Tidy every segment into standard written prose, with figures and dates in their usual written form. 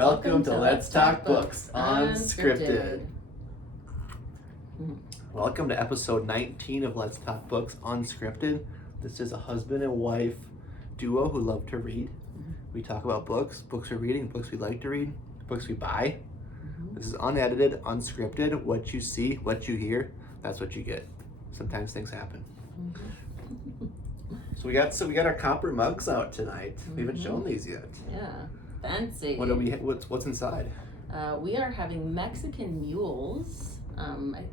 Welcome to Let's Talk Books, Unscripted. Welcome to episode 19 of Let's Talk Books, Unscripted. This is a husband and wife duo who love to read. We talk about books we're reading, books we like to read, books we buy. This is unedited, unscripted. What you see, what you hear, that's what you get. Sometimes things happen. So we got our copper mugs out tonight. We haven't shown these yet. Yeah, fancy. What's inside? We are having Mexican mules. I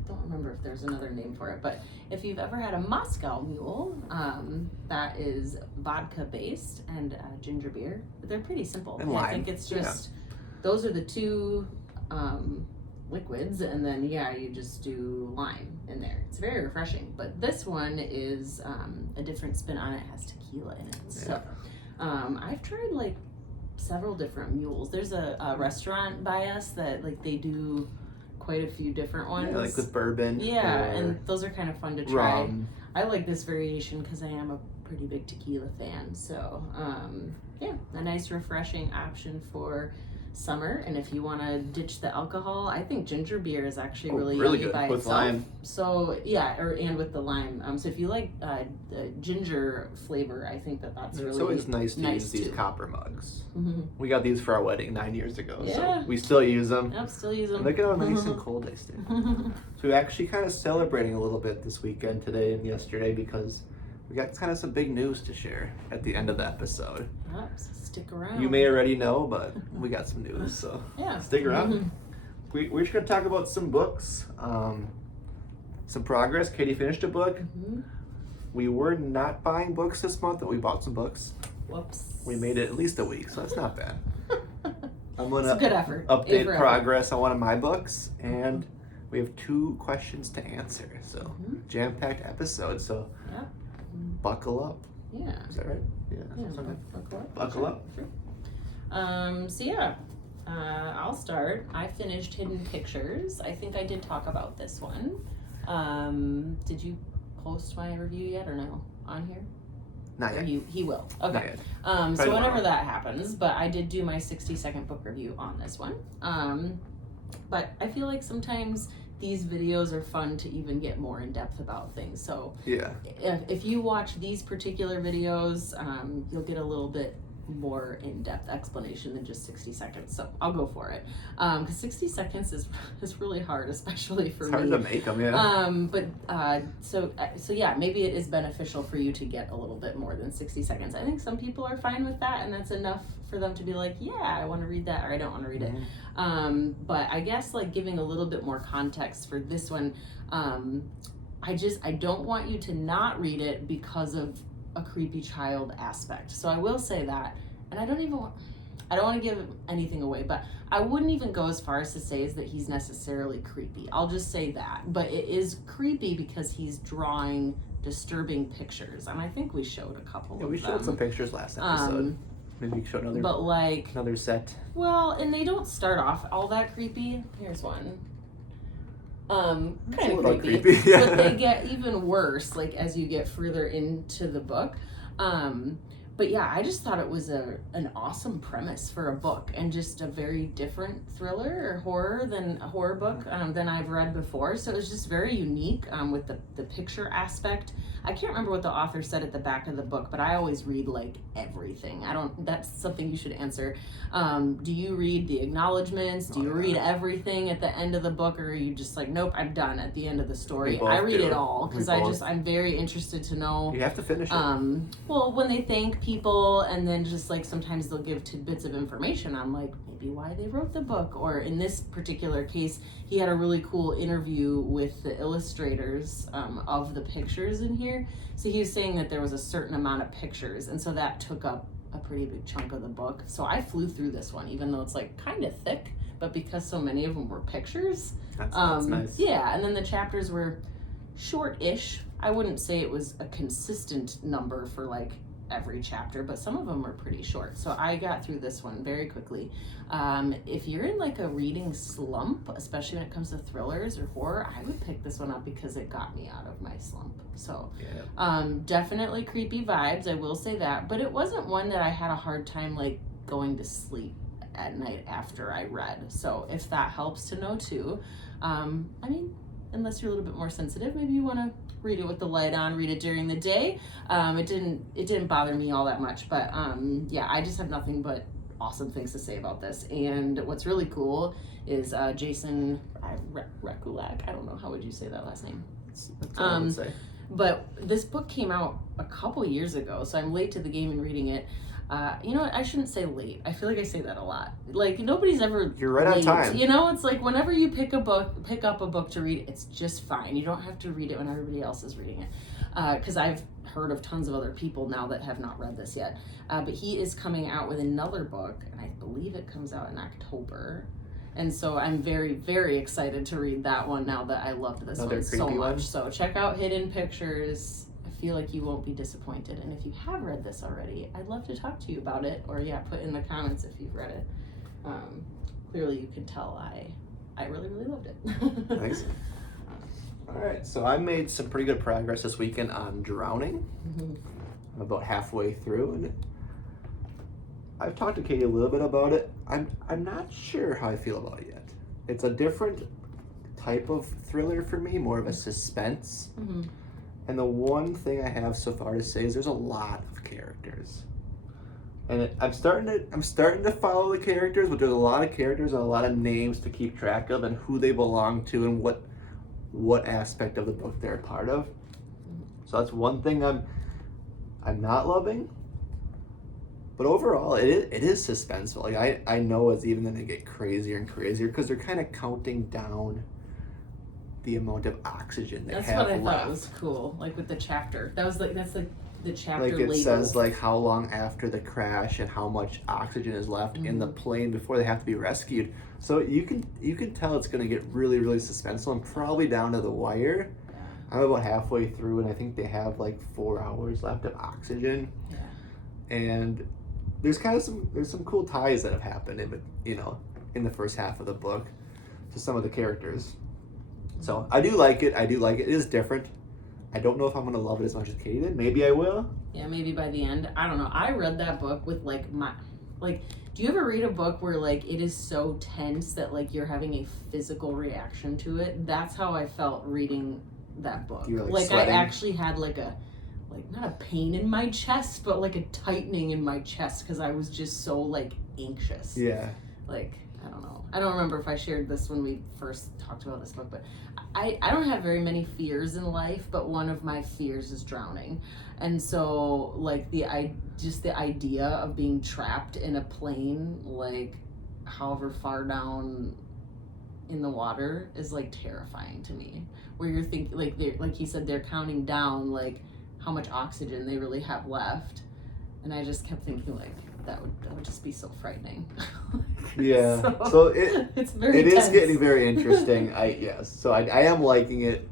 don't remember if there's another name for it, but if you've ever had a Moscow mule, that is vodka based and ginger beer. They're pretty simple. And lime. I think it's just those are the two liquids, and then you just do lime in there. It's very refreshing. But this one is a different spin on it. It has tequila in it. So I've tried like several different mules. There's a restaurant by us that like they do quite a few different ones. Yeah, like with bourbon. Yeah, and those are kind of fun to try. Rum. I like this variation because I am a pretty big tequila fan. So a nice refreshing option for summer. And if you want to ditch the alcohol, I think ginger beer is actually really good by with itself. lime. So and with the lime. So if you like the ginger flavor, I think that's really it's always nice to use these too. copper mugs. We got these for our wedding 9 years ago, Yeah. so we still use them. Yep, still use them. Look at how nice and cold they stay. So we're actually kind of celebrating a little bit this weekend, today and yesterday, because we got kind of some big news to share at the end of the episode. Yep, so stick around. You may already know, but we got some news, so stick around. We're just going to talk about some books, some progress. Katie finished a book. We were not buying books this month, but we bought some books. Whoops. We made it at least a week, so that's not bad. I'm going It's a good effort. update progress on one of my books, and we have 2 questions to answer. So jam-packed episode, so buckle up. Yeah. Is that right? Yeah. Buckle up. Sure. I'll start. I finished Hidden Pictures. I think I did talk about this one. Did you post my review yet or no on here? Not yet. He will. Okay. So whenever that happens, but I did do my 60-second book review on this one. But I feel like sometimes these videos are fun to even get more in depth about things. So if you watch these particular videos, you'll get a little bit more in-depth explanation than just 60 seconds. So I'll go for it. Because 60 seconds is really hard, especially for me. It's hard to make them, yeah. So maybe it is beneficial for you to get a little bit more than 60 seconds. I think some people are fine with that, and that's enough for them to be like, yeah, I want to read that, or I don't want to read it. But I guess like giving a little bit more context for this one, I don't want you to not read it because of a creepy child aspect. So I will say that, and I don't want to give anything away, but I wouldn't even go as far as to say is that he's necessarily creepy. I'll just say that. But it is creepy because he's drawing disturbing pictures, and I think we showed a couple of them. We showed some pictures last episode. Maybe we can show another set. Well, and they don't start off all that creepy. Here's one. Kind of creepy. But they get even worse like as you get further into the book. But yeah, I just thought it was an awesome premise for a book, and just a very different thriller or horror than a horror book than I've read before. So it was just very unique with the picture aspect. I can't remember what the author said at the back of the book, but I always read like everything. That's something you should answer. Do you read the acknowledgments? Do you read everything at the end of the book, or are you just like, nope, I'm done at the end of the story? I read it all because I'm very interested to know. You have to finish it. Well, when they thank people, and then just like sometimes they'll give tidbits of information on like maybe why they wrote the book, or in this particular case he had a really cool interview with the illustrators of the pictures in here. So he was saying that there was a certain amount of pictures, and so that took up a pretty big chunk of the book. So I flew through this one even though it's like kind of thick, but because so many of them were pictures, that's nice. And then the chapters were short-ish. I wouldn't say it was a consistent number for like every chapter, but some of them were pretty short. So I got through this one very quickly. If you're in like a reading slump, especially when it comes to thrillers or horror, I would pick this one up because it got me out of my slump. So definitely creepy vibes, I will say that, but it wasn't one that I had a hard time like going to sleep at night after I read. So if that helps to know too, I mean, unless you're a little bit more sensitive, maybe you want to read it with the light on, read it during the day. It didn't bother me all that much, but yeah, I just have nothing but awesome things to say about this. And what's really cool is Jason Rekulak. I don't know, how would you say that last name? That's what I would say. But this book came out a couple years ago, so I'm late to the game in reading it. You know what? I shouldn't say late. I feel like I say that a lot. Like, nobody's ever You're right late. on time. You know, it's like whenever you pick up a book to read, it's just fine. You don't have to read it when everybody else is reading it. Because I've heard of tons of other people now that have not read this yet. But he is coming out with another book, and I believe it comes out in October. And so I'm very, very excited to read that one now that I loved this one so much. So check out Hidden Pictures. I feel like you won't be disappointed. And if you have read this already, I'd love to talk to you about it. Or put in the comments if you've read it. Clearly you can tell I really, really loved it. Nice. All right, so I made some pretty good progress this weekend on Drowning. Mm-hmm. I'm about halfway through, and I've talked to Katie a little bit about it. I'm not sure how I feel about it yet. It's a different type of thriller for me, more of a suspense. Mm-hmm. And the one thing I have so far to say is there's a lot of characters. And I'm starting to follow the characters, but there's a lot of characters and a lot of names to keep track of and who they belong to and what aspect of the book they're a part of. So that's one thing I'm not loving. But overall, it is suspenseful. Like I know it's even going to get crazier and crazier because they're kind of counting down the amount of oxygen they have left. That's what I thought was cool. Like with the chapter, that's like the chapter. Like it label. says like how long after the crash and how much oxygen is left in the plane before they have to be rescued. So you can tell it's going to get really, really suspenseful and probably down to the wire. Yeah. I'm about halfway through, and I think they have like 4 hours left of oxygen. Yeah. And there's some cool ties that have happened in the first half of the book to some of the characters. So I do like it. It is different. I don't know if I'm gonna love it as much as Katie did. Maybe I will. Yeah, maybe by the end. I don't know. I read that book with do you ever read a book where like it is so tense that like you're having a physical reaction to it? That's how I felt reading that book. You're like sweating. I actually had like not a pain in my chest, but like a tightening in my chest because I was just so like anxious. Yeah. Like, I don't know. I don't remember if I shared this when we first talked about this book, but I don't have very many fears in life, but one of my fears is drowning. And so like the idea of being trapped in a plane, like however far down in the water is like terrifying to me. Where you're thinking like he said, they're counting down like how much oxygen they really have left. And I just kept thinking like that would just be so frightening. Yeah. So it's very it tense. is getting very interesting. So I am liking it.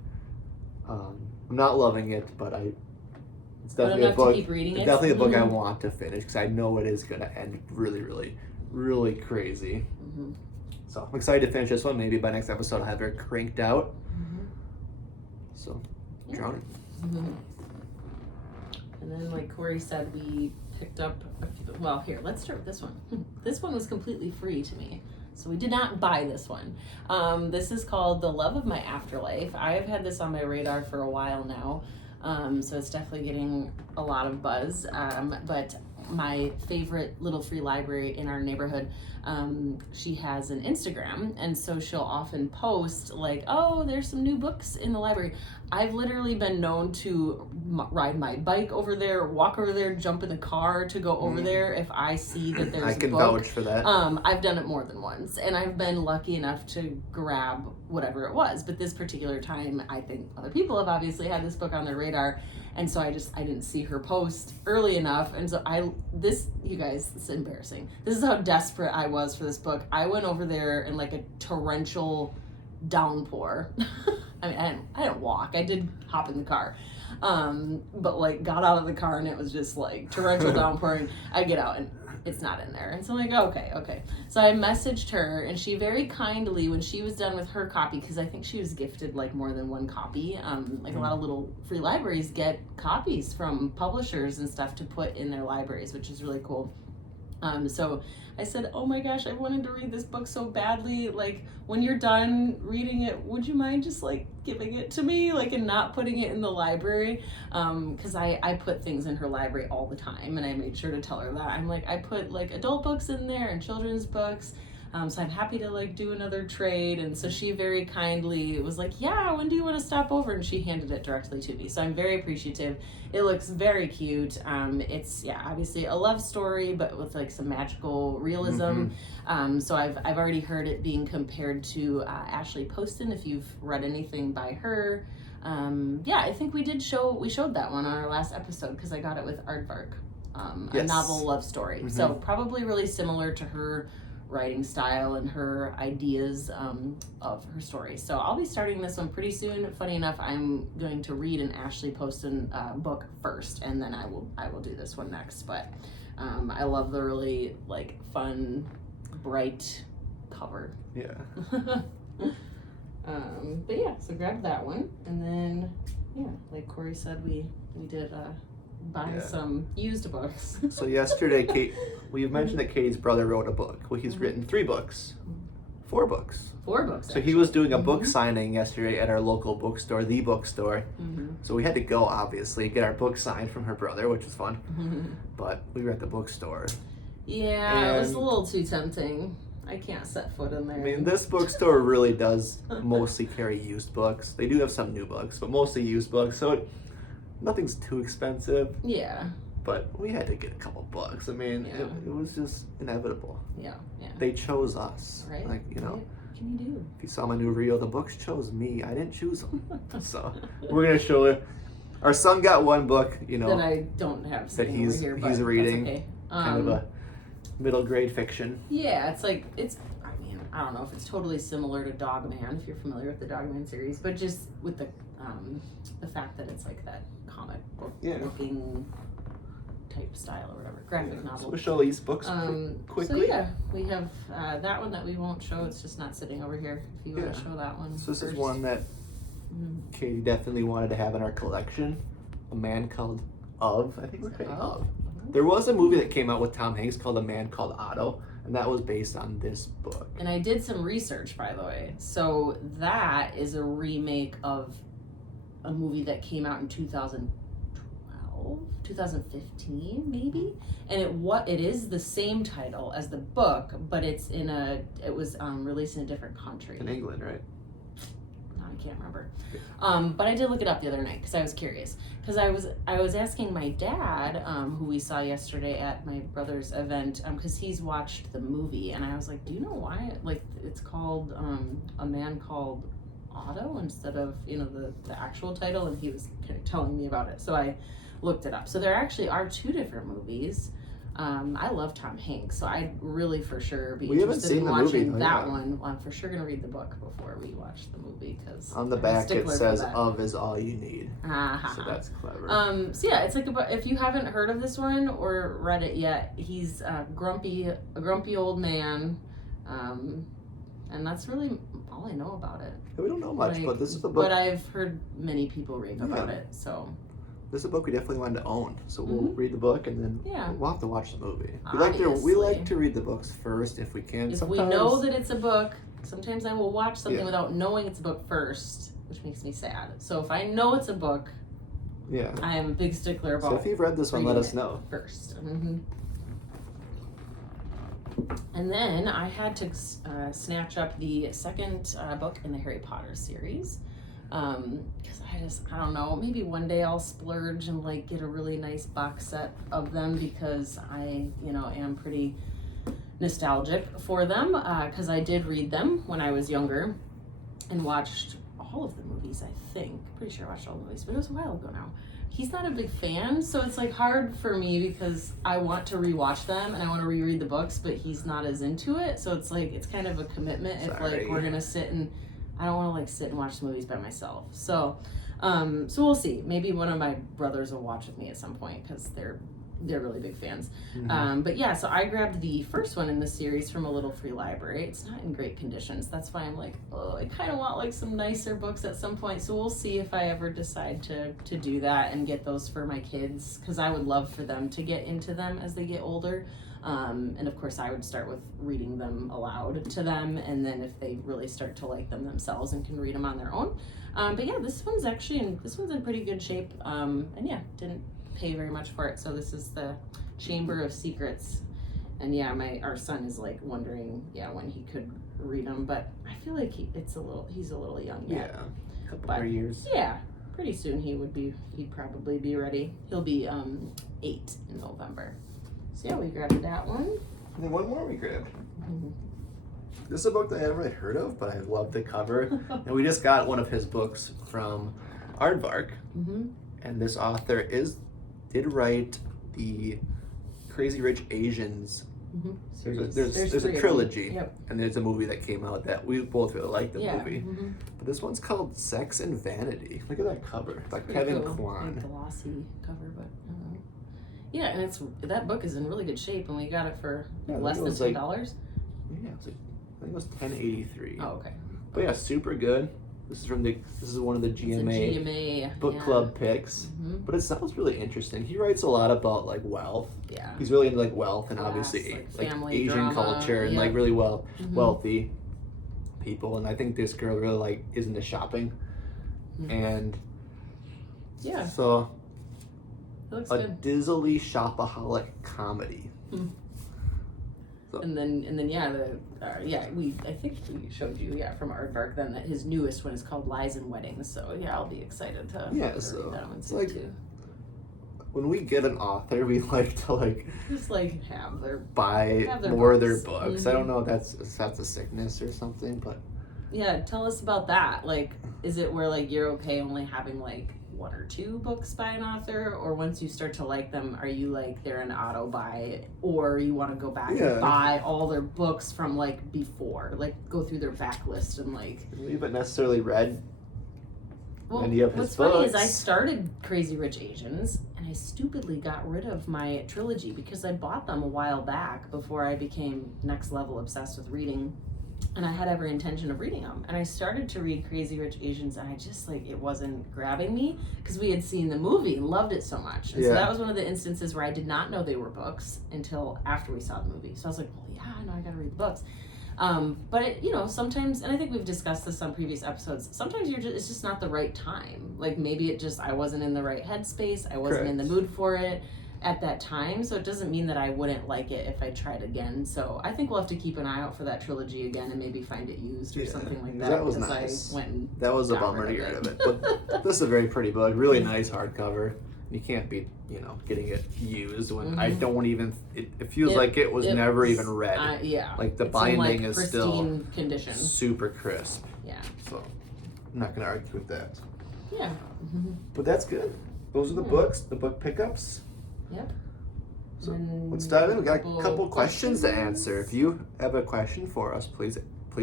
I'm not loving it, but it's definitely a book. To keep reading it. Definitely a book I want to finish because I know it is going to end really, really, really crazy. Mm-hmm. So I'm excited to finish this one. Maybe by next episode I'll have her cranked out. Mm-hmm. So, Yeah. Drowning. Mm-hmm. And then, like Corey said, we picked up here, let's start with this one. This one was completely free to me, so we did not buy this one. This is called The Love of My Afterlife. I have had this on my radar for a while now, so it's definitely getting a lot of buzz, but my favorite little free library in our neighborhood, she has an Instagram, and so she'll often post like, oh, there's some new books in the library. I've literally been known to ride my bike over there, walk over there, jump in the car to go over there if I see that there's a book. I can vouch for that. I've done it more than once, and I've been lucky enough to grab whatever it was, but this particular time, I think other people have obviously had this book on their radar, and so I didn't see her post early enough, and so you guys, it's embarrassing. This is how desperate I was for this book. I went over there in like a torrential downpour. I mean, I didn't walk. I did hop in the car, but like got out of the car and it was just like torrential downpouring. I get out and it's not in there, and so I'm like, okay. So I messaged her, and she very kindly, when she was done with her copy, because I think she was gifted like more than one copy. Like a lot of little free libraries get copies from publishers and stuff to put in their libraries, which is really cool. So I said, oh my gosh, I wanted to read this book so badly. Like, when you're done reading it, would you mind just like giving it to me, like, and not putting it in the library? Because I put things in her library all the time, and I made sure to tell her that. I'm like, I put like adult books in there and children's books. So I'm happy to like do another trade. And so she very kindly was like, yeah, when do you want to stop over? And she handed it directly to me. So I'm very appreciative. It looks very cute. It's obviously a love story, but with like some magical realism. So I've already heard it being compared to Ashley Poston, if you've read anything by her. I think we showed that one on our last episode because I got it with Aardvark, a novel love story. So probably really similar to her writing style and her ideas of her story. So I'll be starting this one pretty soon. Funny enough, I'm going to read an Ashley Poston book first, and then I will do this one next. But I love the really like fun, bright cover. Yeah. But yeah, so grab that one, and then like Corey said, we did buy some used books. So yesterday, we mentioned that Katie's brother wrote a book. Well, he's written 4 books. 4 books. So he was doing a book signing yesterday at our local bookstore, the bookstore. So we had to go, obviously, get our book signed from her brother, which was fun. But we were at the bookstore. Yeah, it was a little too tempting. I can't set foot in there. I mean, this bookstore really does mostly carry used books. They do have some new books, but mostly used books. So nothing's too expensive. Yeah. But we had to get a couple books. I mean, it was just inevitable. Yeah. They chose us. Right. Like, What can you do? If you saw my new reel, the books chose me. I didn't choose them. So we're going to show it. Our son got one book, that I don't have that he's over here, but reading. That's okay. Kind of a middle grade fiction. Yeah, I don't know if it's totally similar to Dogman, if you're familiar with the Dogman series, but just with the fact that it's like that comic book looking type style or whatever, graphic novel. So we'll show these books quickly. So we have that one that we won't show. It's just not sitting over here. If you want to show that one. So this is one that Katie definitely wanted to have in our collection. A Man Called Of. I think we're saying Of. There was a movie that came out with Tom Hanks called A Man Called Otto, and that was based on this book. And I did some research, by the way. So that is a remake of a movie that came out in 2012, 2015 maybe, and it is the same title as the book, but it was released in a different country. In England, right? No, I can't remember. But I did look it up the other night because I was curious. Because I was asking my dad, who we saw yesterday at my brother's event, because he's watched the movie, and I was like, do you know why it's called A Man Called Otto instead of the actual title? And he was kind of telling me about it, so I looked it up. So there actually are 2 different movies. I love Tom Hanks, so I'd really for sure be interested in watching that one. Well, I'm for sure gonna read the book before we watch the movie because on the back it says "Of is all you need," so that's clever. So yeah, it's like if you haven't heard of this one or read it yet, he's a grumpy old man, and that's really all I know about it. We don't know much, but this is the book. But I've heard many people rave about it, so. This is a book we definitely wanted to own, so we'll read the book and then we'll have to watch the movie. We like to read the books first if we can. If we know that it's a book, sometimes I will watch something without knowing it's a book first, which makes me sad. So if I know it's a book, I am a big stickler about. So if you've read this one, let us know first. And then I had to snatch up the second book in the Harry Potter series. Because I don't know, maybe one day I'll splurge and like get a really nice box set of them because I, am pretty nostalgic for them because I did read them when I was younger and watched all of the movies, I think. Pretty sure I watched all the movies, but it was a while ago now. He's not a big fan, so it's like hard for me because I want to rewatch them and I want to reread the books, but he's not as into it, so it's like it's kind of a commitment if like we're gonna sit and I don't want to like sit and watch the movies by myself. So we'll see. Maybe one of my brothers will watch with me at some point because they're really big fans. But yeah, so I grabbed the first one in the series from a little free library. It's not in great conditions. That's why I'm like, I kind of want like some nicer books at some point. So we'll see if I ever decide to do that and get those for my kids because I would love for them to get into them as they get older. And of course I would start with reading them aloud to them, and then if they really start to like them themselves and can read them on their own. But yeah, this one's in pretty good shape. And yeah, didn't pay very much for it. So this is the Chamber of Secrets. And yeah, our son is like wondering, when he could read them, but I feel like he's a little young yet. Yeah, a couple more years. Yeah, pretty soon he'd probably be ready. He'll be 8 in November. So yeah, we grabbed that one. And then one more we grabbed. Mm-hmm. This is a book that I haven't really heard of, but I love the cover. And we just got one of his books from Aardvark. Mm-hmm. And this author did write the Crazy Rich Asians. Mm-hmm. There's a trilogy, yep. And there's a movie that came out that we both really liked the movie. Mm-hmm. But this one's called Sex and Vanity. Look at that cover. It's like pretty Kevin cool. Kwan. Like glossy cover, but I don't know. Yeah, and that book is in really good shape, and we got it for less than $10. Yeah, I think it was $10.83. Oh, okay. But yeah, super good. This is one of the GMA book club picks. Mm-hmm. But it sounds really interesting. He writes a lot about like wealth. Yeah. He's really into like wealth and Class, obviously like Asian drama, culture and yeah. like really Mm-hmm. wealthy people. And I think this girl really like is into shopping. Mm-hmm. And yeah. So It looks a good. dizzily shopaholic comedy. Mm-hmm. So. And then I think we showed you from Aardvark then that his newest one is called Lies and Weddings. So yeah, I'll be excited to read that one too. When we get an author, we like to just have their more of their books. books. Mm-hmm. I don't know if that's a sickness or something, but yeah, tell us about that. Like, is it where you're okay only having 1 or 2 books by an author, or once you start to like them, are you they're an auto buy, or you want to go back and buy all their books from before, go through their backlist and we haven't necessarily read any of his what's books. funny is I started Crazy Rich Asians and I stupidly got rid of my trilogy because I bought them a while back before I became next level obsessed with reading. And I had every intention of reading them. And I started to read Crazy Rich Asians, and I just, it wasn't grabbing me because we had seen the movie and loved it so much. And so that was one of the instances where I did not know they were books until after we saw the movie. So I was like, well, yeah, no, I got to read the books. But, sometimes, and I think we've discussed this on previous episodes, sometimes it's just not the right time. Maybe I wasn't in the right headspace. I wasn't in the mood for it at that time, so it doesn't mean that I wouldn't like it if I tried again. So I think we'll have to keep an eye out for that trilogy again and maybe find it used or something like that. That was nice. That was a bummer to get rid of it. But this is a very pretty book, really nice hardcover. You can't be, getting it used when I don't even. It feels like it was never even read. The binding is still condition, super crisp. Yeah. So I'm not gonna argue with that. Yeah. Mm-hmm. But that's good. Those are the books, the book pickups. Yep. So let's dive in. We got a couple questions to answer. If you have a question for us, please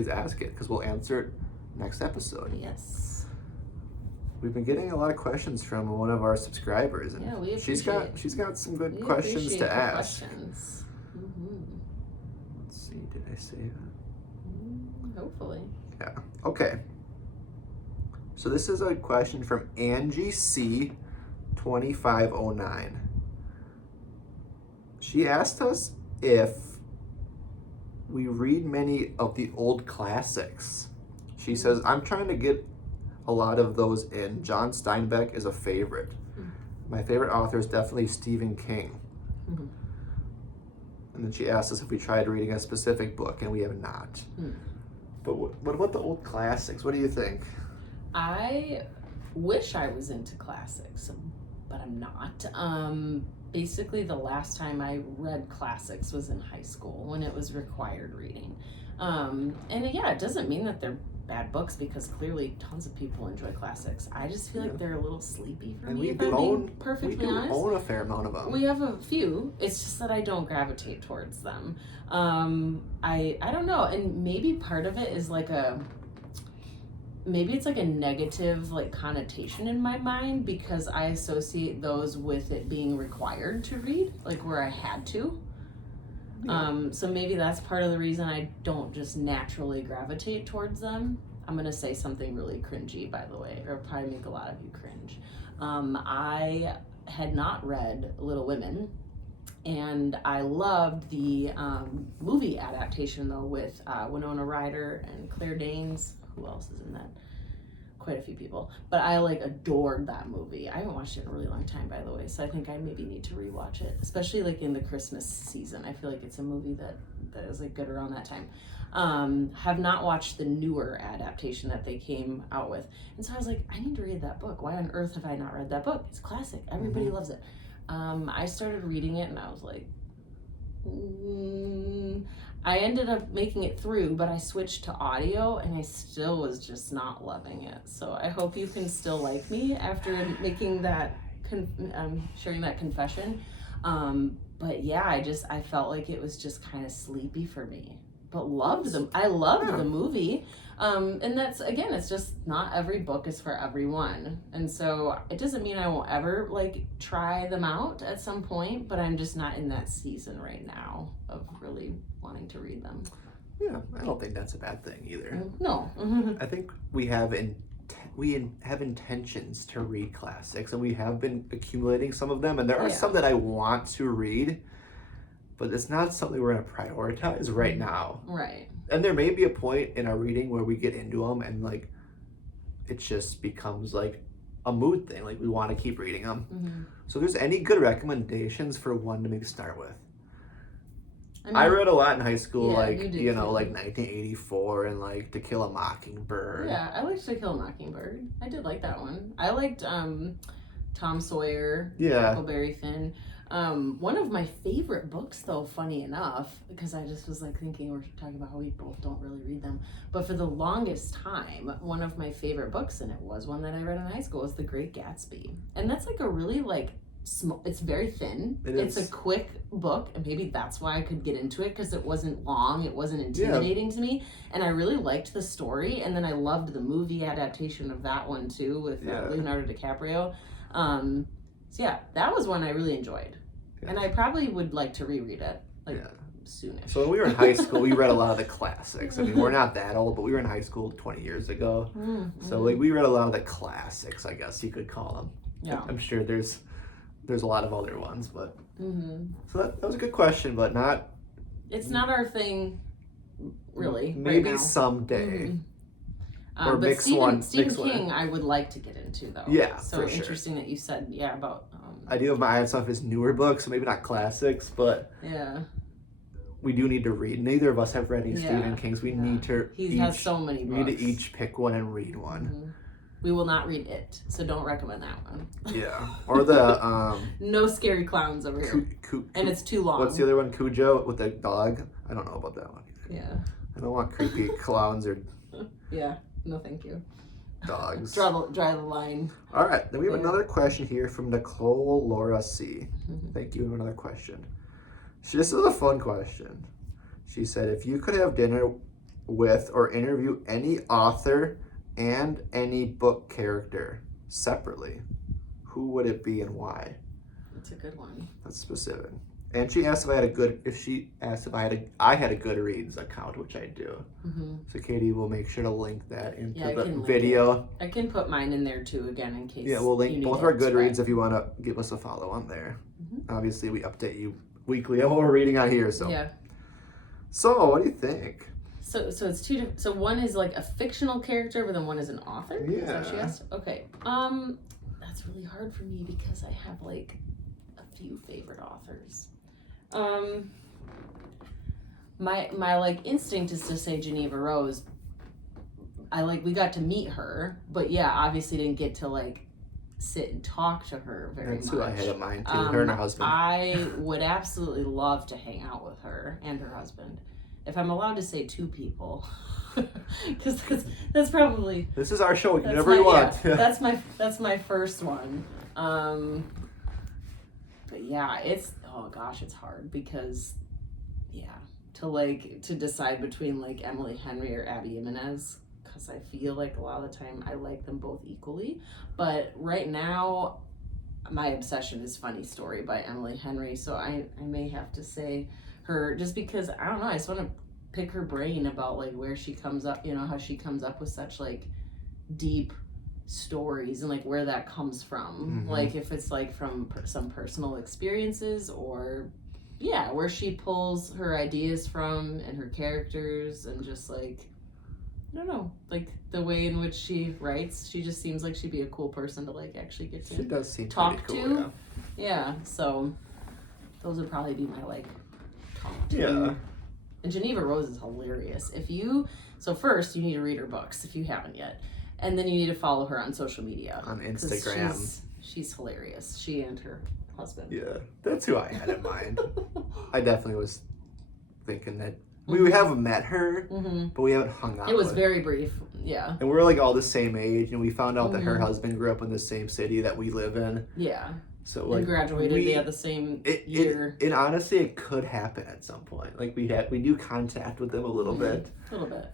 ask it because we'll answer it next episode. Yes. We've been getting a lot of questions from one of our subscribers, and we she's got some good questions to ask. Mm-hmm. Let's see, did I say that? Hopefully. Yeah. Okay. So this is a question from Angie C. 2509. She asked us if we read many of the old classics. She says, I'm trying to get a lot of those in. John Steinbeck is a favorite. My favorite author is definitely Stephen King. Mm-hmm. And then she asked us if we tried reading a specific book, and we have not. But what about the old classics? What do you think? I wish I was into classics, but I'm not. Basically, the last time I read classics was in high school when it was required reading. And it doesn't mean that they're bad books because clearly tons of people enjoy classics. I just feel like they're a little sleepy for me, if I'm being perfectly honest. We own a fair amount of them. We have a few. It's just that I don't gravitate towards them. I don't know. And maybe part of it is maybe it's a negative connotation in my mind because I associate those with it being required to read, where I had to. Yeah. So maybe that's part of the reason I don't just naturally gravitate towards them. I'm gonna say something really cringy, by the way, or probably make a lot of you cringe. I had not read Little Women, And I loved the movie adaptation though with Winona Ryder and Claire Danes. Who else is in that? Quite a few people. But I like adored that movie. I haven't watched it in a really long time, by the way, so I think I maybe need to rewatch it, especially like in the Christmas season. I feel like it's a movie that is like good around that time. Have not watched the newer adaptation that they came out with, and so I was like, I need to read that book. Why on earth have I not read that book? It's classic. Everybody loves it. I started reading it and I was like, I ended up making it through, but I switched to audio and I still was just not loving it. So I hope you can still like me after making that, sharing that confession. But yeah, I felt like it was just kind of sleepy for me. But I loved the movie. And that's, again, it's just not every book is for everyone. And so it doesn't mean I won't ever like try them out at some point, but I'm just not in that season right now of really wanting to read them. Yeah, I don't think that's a bad thing either. No. I think we have intentions to read classics, and we have been accumulating some of them, and there are some that I want to read, but it's not something we're going to prioritize right now. Right. And there may be a point in our reading where we get into them and like it just becomes like a mood thing, like we want to keep reading them. So if there's any good recommendations for one to maybe start with? I read a lot in high school, like, you know, like 1984 and like To Kill a Mockingbird. Yeah, I liked To Kill a Mockingbird. I did like that one. I liked Tom Sawyer, Huckleberry Finn. One of my favorite books, though, funny enough, because I just was like thinking, we're talking about how we both don't really read them, but for the longest time, one of my favorite books, and it was one that I read in high school, was The Great Gatsby. And that's like a really like it's very thin. It's a quick book, and maybe that's why I could get into it, because it wasn't long, it wasn't intimidating to me, and I really liked the story. And then I loved the movie adaptation of that one too with Leonardo DiCaprio. So yeah, that was one I really enjoyed, and I probably would like to reread it soonish. So when we were in high school, we read a lot of the classics. I mean, we're not that old, but we were in high school 20 years ago, so like we read a lot of the classics, I guess you could call them. Yeah, I'm sure there's a lot of other ones, but so that was a good question, but it's not our thing, really. Maybe right now. Someday. Or but mix Stephen King, one. I would like to get into though. Yeah, so for interesting that you said about. I do have my eye on some of his newer books, so maybe not classics, but we do need to read. Neither of us have read any Stephen King's. We need to. He has so many books. We need to each pick one and read one. We will not read it, so don't recommend that one. Yeah, or the no scary clowns over here, and it's too long. What's the other one? Cujo with the dog. I don't know about that one either. Yeah. I don't want creepy clowns or. Yeah. No, thank you. Dogs. Draw the line. All right, then we have another question here from Nicole Laura C. Thank you. Another question. This is a fun question. She said, if you could have dinner with or interview any author and any book character separately, who would it be and why? That's a good one. That's specific. And she asked if I had I had a Goodreads account, which I do. So Katie will make sure to link that into the video. I can put mine in there too, again, in case. Yeah, we'll link both of our Goodreads if you want to give us a follow on there. Obviously, we update you weekly on what we're reading on here. So yeah. So what do you think? So it's two different. So one is like a fictional character, but then one is an author. Yeah. Is that what she asked? Okay. That's really hard for me because I have like a few favorite authors. My like instinct is to say Geneva Rose. We got to meet her, but yeah, obviously didn't get to like sit and talk to her very much. That's who I had in mind too. Her and her husband. I would absolutely love to hang out with her and her husband, if I'm allowed to say two people, because that's probably. This is our show. Whatever you want. Yeah, that's my first one. But yeah, it's hard because to decide between like Emily Henry or Abby Jimenez, because I feel like a lot of the time I like them both equally. But right now, my obsession is Funny Story by Emily Henry, so I may have to say her, just because I don't know, I just want to pick her brain about like where she comes up, how she comes up with such like deep stories and like where that comes from. Like if it's like from some personal experiences or where she pulls her ideas from and her characters, and just like, I don't know, like the way in which she writes, she just seems like she'd be a cool person to like actually get to She does seem talk pretty cool, to. Yeah, so those would probably be my like top 2. Yeah. And Geneva Rose is hilarious. So first you need to read her books if you haven't yet, and then you need to follow her on social media, on Instagram. She's hilarious. She and her husband. Yeah, that's who I had in mind. I definitely was thinking that we haven't met her, but we haven't hung out. It was with. very brief, yeah. And we're like all the same age, and we found out that her husband grew up in the same city that we live in. Yeah. So like, and graduated the same year. And honestly, it could happen at some point. Like we do contact with them a little bit. A little bit.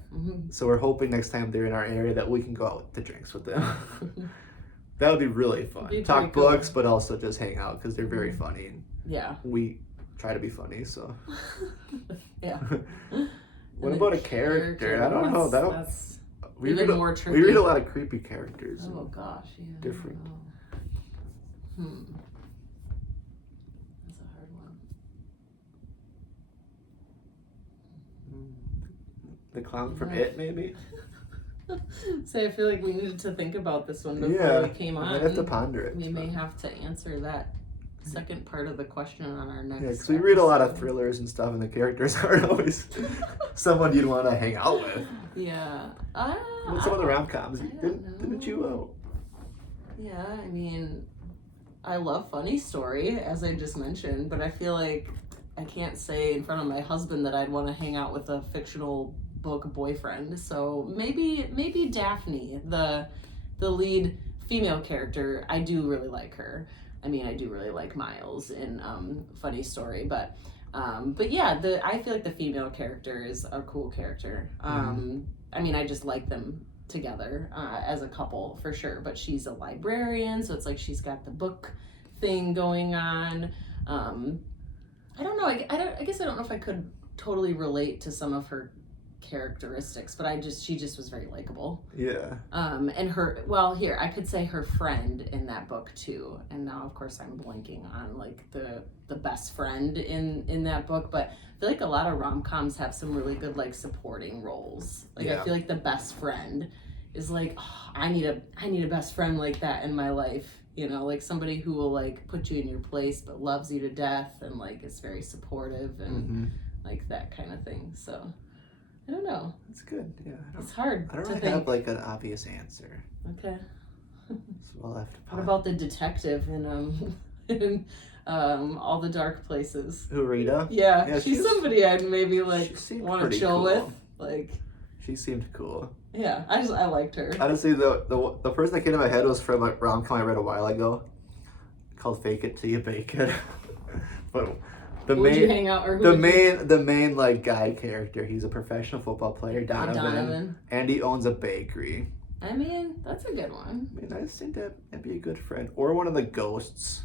So we're hoping next time they're in our area that we can go out to drinks with them. That would be really fun. Talk books, but also just hang out because they're very funny. And yeah. we try to be funny, so. Yeah. What about a character? I don't know. That's more tricky. We read a lot of creepy characters. Oh gosh, yeah. Different. That's a hard one. The clown from It, maybe? So I feel like we needed to think about this one before we came on. I have to ponder it. We may have to answer that second part of the question on our next. Yeah, because we read a lot of thrillers and stuff, and the characters aren't always someone you'd want to hang out with. Yeah. What's some of the rom-coms? Didn't you? Yeah, I mean, I love Funny Story, as I just mentioned, but I feel like I can't say in front of my husband that I'd want to hang out with a fictional book boyfriend. So maybe Daphne, the lead female character. I do really like her. I mean, I do really like Miles in Funny Story, but yeah, I feel like the female character is a cool character. I mean, I just like them together as a couple for sure. But she's a librarian, so it's like she's got the book thing going on. I don't know. I guess I don't know if I could totally relate to some of her characteristics, but she just was very likable. Yeah. And I could say her friend in that book too. And now of course I'm blanking on like the best friend in that book, but I feel like a lot of rom-coms have some really good like supporting roles. Like I feel like the best friend is like, oh, I need a best friend like that in my life. You know, like somebody who will like put you in your place but loves you to death and like is very supportive and like that kind of thing. So I don't know. It's good. Yeah. It's hard. I don't to really think. have like an obvious answer. Okay. So I'll have to. What about the detective in All the Dark Places? Who, Rita? Yeah, she's somebody I'd maybe like want to chill with. Like. She seemed cool. Yeah, I liked her. Honestly, the first that came to my head was from a rom-com I read a while ago, called "Fake It Till You Bake It." But the main like guy character, he's a professional football player, Donovan, and he owns a bakery. I mean, that's a good one. I mean, I just think that'd be a good friend, or one of the ghosts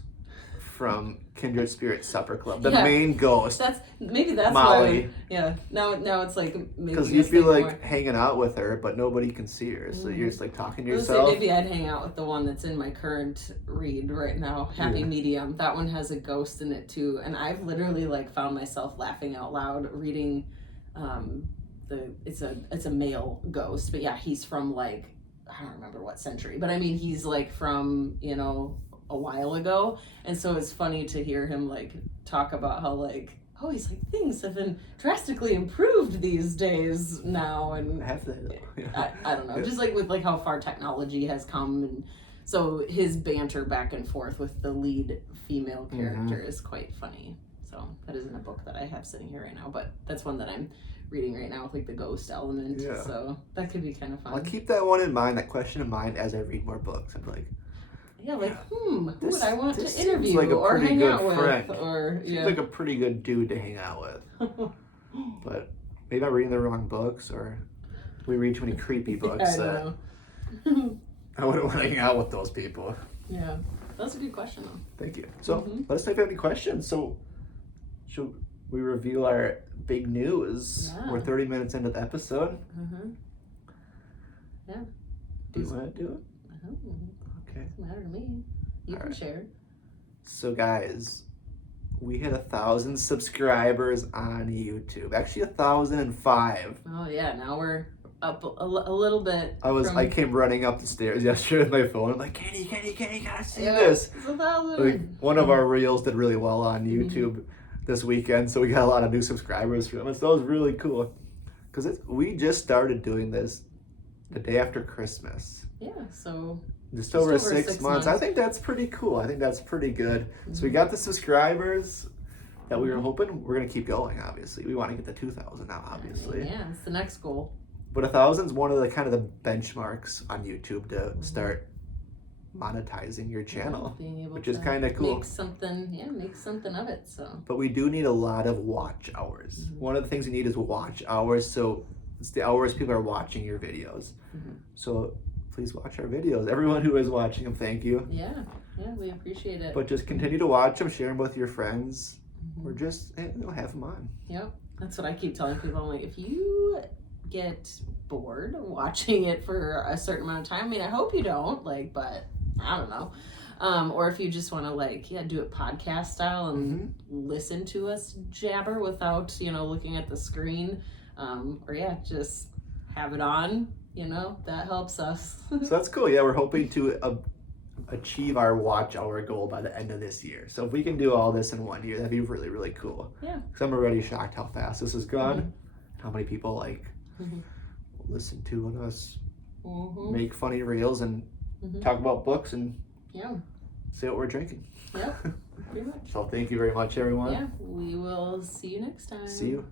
from Kindred Spirit Supper Club. The main ghost. That's Molly. why. Yeah. Now it's like because you'd be like hanging out with her, but nobody can see her, so you're just like talking to yourself. Maybe I'd hang out with the one that's in my current read right now, Happy Medium. That one has a ghost in it too, and I've literally like found myself laughing out loud reading. It's a male ghost, but yeah, he's from like I don't remember what century, but I mean he's like from a while ago, and so it's funny to hear him like talk about how like he's like things have been drastically improved these days now, and I don't know, just like with like how far technology has come, and so his banter back and forth with the lead female character is quite funny. So that isn't a book that I have sitting here right now, but that's one that I'm reading right now with like the ghost element. So that could be kind of fun. I'll keep that one in mind, that question in mind as I read more books. I'm like, who would I want to interview like or hang out with? Or seems like a pretty good dude to hang out with. But maybe I'm reading the wrong books, or we read too many creepy books that I wouldn't want to hang out with those people. Yeah, that's a good question though. Thank you. So let us know if you have any questions. So should we reveal our big news? We're 30 minutes into the episode. Yeah. Do you want to do it? Okay. Doesn't matter to me. You can share. So guys, We hit 1,000 subscribers on YouTube. Actually, 1,005. Oh yeah, now we're up a little bit. I came running up the stairs yesterday with my phone. I'm like, Katie, you gotta see Yeah, this. It's 1,000. Like, one of our reels did really well on YouTube this weekend, so we got a lot of new subscribers from it. So that was really cool. Because we just started doing this the day after Christmas. Yeah, so just over 6 months. I think that's pretty cool. I think that's pretty good. So we got the subscribers that we were hoping. We're going to keep going, obviously. We want to get to 2,000 now, obviously. Yeah, it's the next goal. But 1,000 is one of the kind of the benchmarks on YouTube to start monetizing your channel, being able which to is kind of cool. Make something of it. So, but we do need a lot of watch hours. One of the things we need is watch hours. So it's the hours people are watching your videos. So please watch our videos. Everyone who is watching them, thank you. Yeah, we appreciate it. But just continue to watch them, share them with your friends, or just have them on. Yep, that's what I keep telling people. I'm like, if you get bored watching it for a certain amount of time, I mean, I hope you don't, but I don't know. Or if you just want to do it podcast style and listen to us jabber without, looking at the screen. Or just have it on, that helps us. So that's cool. Yeah, we're hoping to achieve our watch hour goal by the end of this year. So if we can do all this in 1 year, that'd be really, really cool. Yeah. Because I'm already shocked how fast this has gone. How many people listen to us make funny reels and talk about books and say what we're drinking. Yep, pretty much. So thank you very much, everyone. Yeah, we will see you next time. See you.